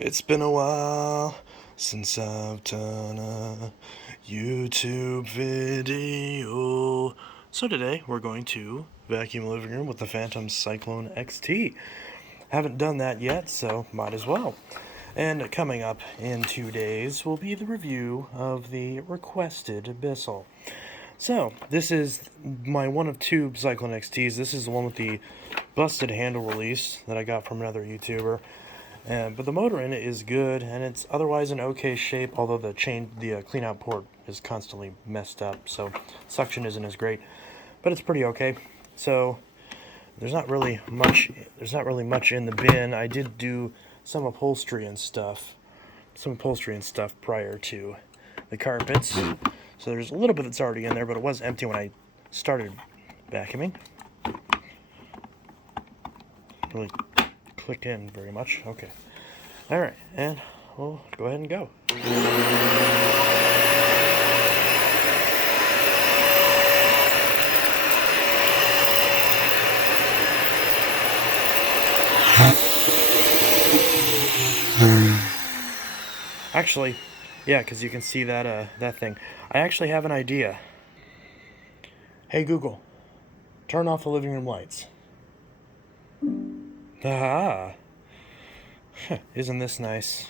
It's been a while since I've done a YouTube video. So today we're going to vacuum the living room with the Fantom Cyclone XT. Haven't done that yet, so might as well. And coming up in 2 days will be the review of the requested Bissell. So, this is my one of two Cyclone XTs. This is the one with the busted handle release that I got from another YouTuber. But the motor in it is good, and it's otherwise in okay shape, although the clean out port is constantly messed up, so suction isn't as great, but it's pretty okay. So there's not really much in the bin. I did do some upholstery and stuff prior to the carpets. So there's a little bit that's already in there, but it was empty when I started vacuuming. Really clicked in very much. Okay. Alright, and we'll go ahead and go. Actually, yeah, because you can see that thing. I actually have an idea. Hey Google, turn off the living room lights. Ah, isn't this nice?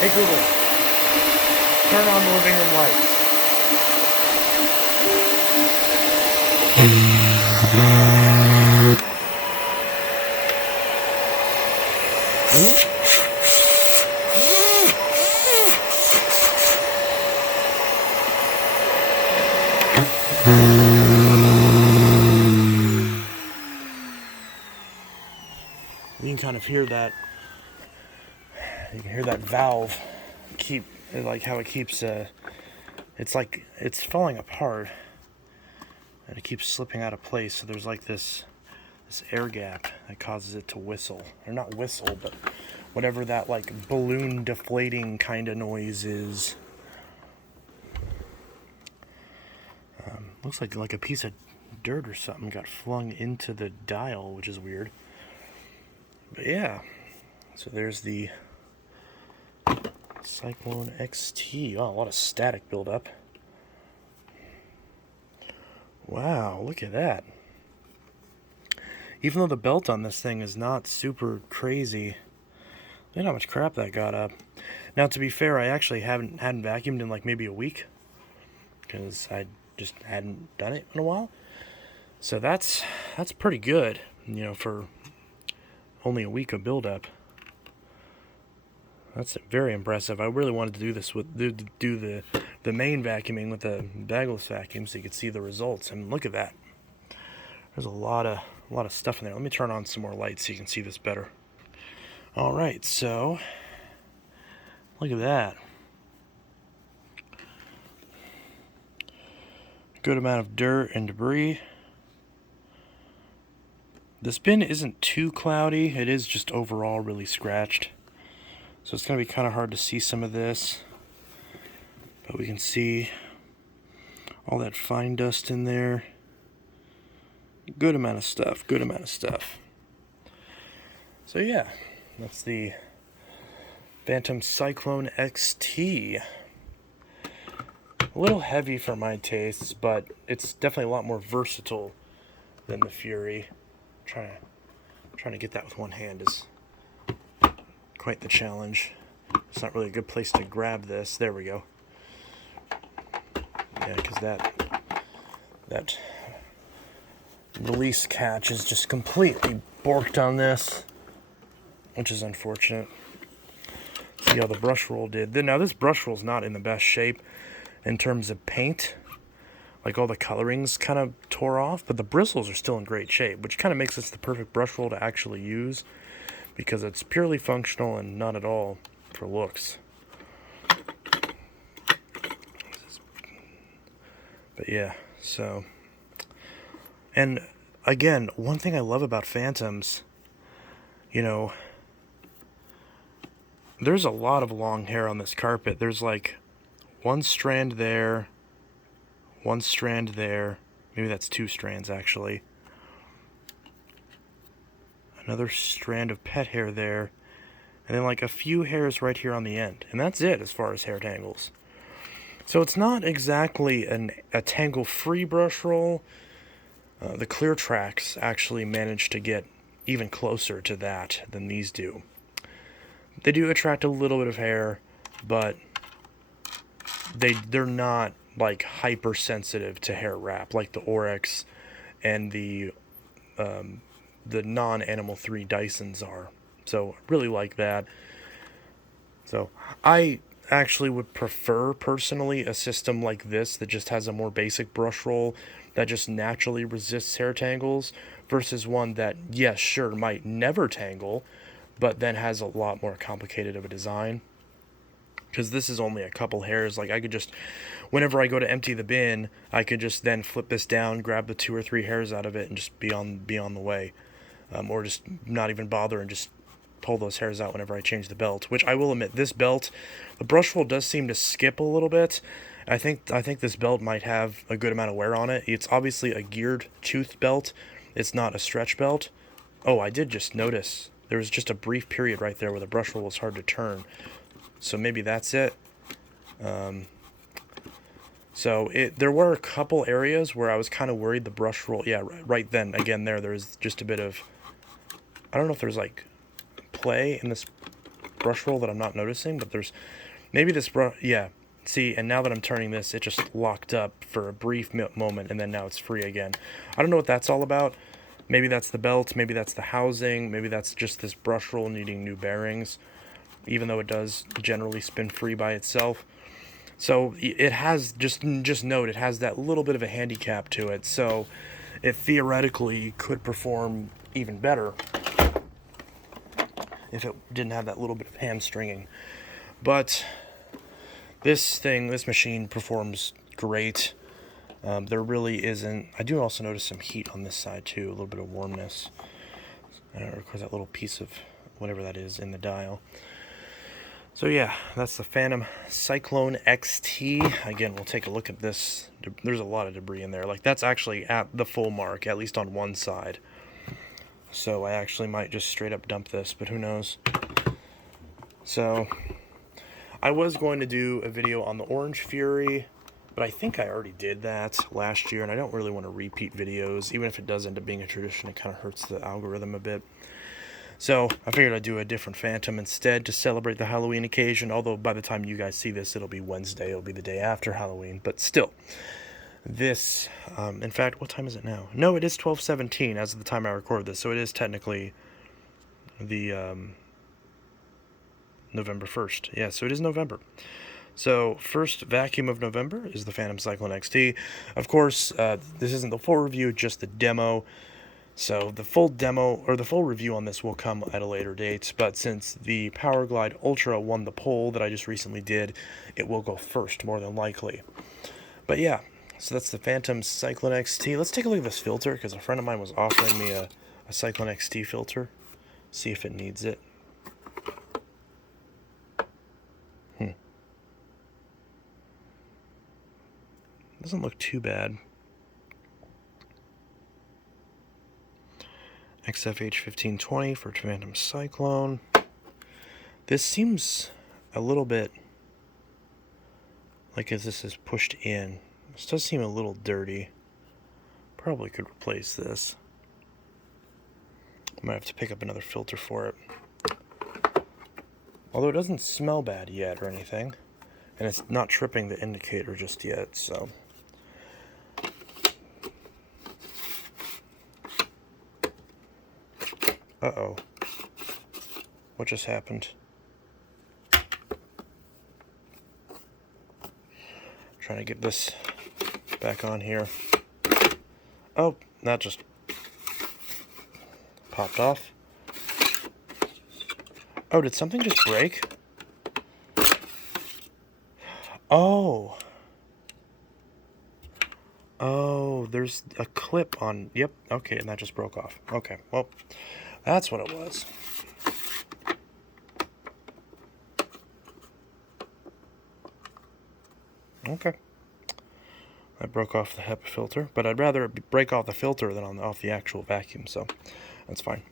Hey Google, turn on the living room lights. You can kind of hear that. You can hear that valve like how it keeps. It's like it's falling apart, and it keeps slipping out of place. So there's like this air gap that causes it to whistle, or not whistle, but whatever that like balloon deflating kind of noise is. Looks like a piece of dirt or something got flung into the dial, which is weird. But yeah, so there's the Cyclone XT. Oh, a lot of static buildup. Wow, look at that. Even though the belt on this thing is not super crazy, look at how much crap that got up. Now, to be fair, I actually hadn't vacuumed in like maybe a week, because I just hadn't done it in a while. So that's pretty good, you know, for only a week of buildup. That's very impressive. I really wanted to do this do the main vacuuming with the bagless vacuum so you could see the results. And look at that. There's a lot of stuff in there. Let me turn on some more lights so you can see this better. All right, so look at that. Good amount of dirt and debris. This bin isn't too cloudy. It is just overall really scratched. So it's going to be kind of hard to see some of this. But we can see all that fine dust in there. Good amount of stuff. Good amount of stuff. So yeah, that's the Fantom Cyclone XT. A little heavy for my tastes, but it's definitely a lot more versatile than the Fury. Trying to get that with one hand is quite the challenge. It's not really a good place to grab this. There we go. Yeah, because that release catch is just completely borked on this, which is unfortunate. See how the brush roll did. Now this brush roll is not in the best shape in terms of paint. Like all the colorings kind of tore off, but the bristles are still in great shape, which kind of makes this the perfect brush roll to actually use because it's purely functional and not at all for looks. But yeah, so. And again, one thing I love about Fantoms, you know, there's a lot of long hair on this carpet. There's like one strand there, one strand there. Maybe that's two strands, actually. Another strand of pet hair there. And then like a few hairs right here on the end. And that's it as far as hair tangles. So it's not exactly a tangle-free brush roll. The clear tracks actually manage to get even closer to that than these do. They do attract a little bit of hair, but they're not like hypersensitive to hair wrap like the Oryx and the non-Animal 3 Dysons are. So really like that. So I actually would prefer personally a system like this that just has a more basic brush roll that just naturally resists hair tangles versus one that, yes, sure, might never tangle, but then has a lot more complicated of a design. Because this is only a couple hairs. Like I could just, whenever I go to empty the bin, I could just then flip this down, grab the 2 or 3 hairs out of it, and just be on the way, or just not even bother and just pull those hairs out whenever I change the belt. Which I will admit, this belt, the brush roll does seem to skip a little bit. I think this belt might have a good amount of wear on it. It's obviously a geared tooth belt. It's not a stretch belt. Oh, I did just notice there was just a brief period right there where the brush roll was hard to turn. So maybe that's it. There were a couple areas where I was kind of worried the brush roll. Yeah, right then, again, there was just a bit of, I don't know if there's like play in this brush roll that I'm not noticing, but there's maybe this brush, yeah. See, and now that I'm turning this, it just locked up for a brief moment, and then now it's free again. I don't know what that's all about. Maybe that's the belt, maybe that's the housing, maybe that's just this brush roll needing new bearings, even though it does generally spin free by itself. So it has, just note, it has that little bit of a handicap to it, so it theoretically could perform even better if it didn't have that little bit of hamstringing. But this machine performs great. There really isn't. I do also notice some heat on this side too, a little bit of warmness. I don't know, of course, that little piece of whatever that is in the dial. So yeah, that's the Fantom Cyclone XT. Again, we'll take a look at this. There's a lot of debris in there. Like, that's actually at the full mark, at least on one side. So I actually might just straight up dump this, but who knows. So I was going to do a video on the Orange Fury, but I think I already did that last year, and I don't really want to repeat videos. Even if it does end up being a tradition, it kind of hurts the algorithm a bit. So I figured I'd do a different Fantom instead to celebrate the Halloween occasion, although by the time you guys see this, it'll be Wednesday. It'll be the day after Halloween, but still. This, in fact, what time is it now? No, it is 12:17 as of the time I record this, so it is technically the November 1st. Yeah, so it is November. So, first vacuum of November is the Fantom Cyclone XT. Of course, this isn't the full review, just the demo. So, the full demo, or the full review on this will come at a later date. But since the Power Glide Ultra won the poll that I just recently did, it will go first, more than likely. But yeah, so that's the Fantom Cyclone XT. Let's take a look at this filter, because a friend of mine was offering me a Cyclone XT filter. See if it needs it. Doesn't look too bad. XT56 for Fantom Cyclone. This seems a little bit like as this is pushed in. This does seem a little dirty. Probably could replace this. Might have to pick up another filter for it. Although it doesn't smell bad yet or anything. And it's not tripping the indicator just yet, so. Uh-oh. What just happened? Trying to get this back on here. Oh, that just popped off. Oh, did something just break? Oh. Oh, there's a clip on. Yep, okay, and that just broke off. Okay, well, that's what it was. Okay. I broke off the HEPA filter, but I'd rather break off the filter than off the actual vacuum, so that's fine.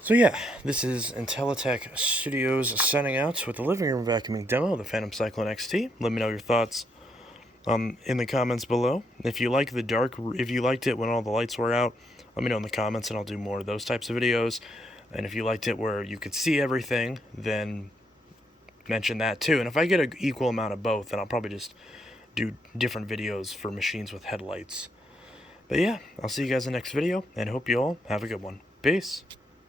So yeah, this is Intellitech Studios signing out with the living room vacuuming demo of the Fantom Cyclone XT. Let me know your thoughts in the comments below. If you like if you liked it when all the lights were out, let me know in the comments and I'll do more of those types of videos. And if you liked it where you could see everything, then mention that too. And if I get an equal amount of both, then I'll probably just do different videos for machines with headlights. But yeah, I'll see you guys in the next video, and hope you all have a good one. Peace.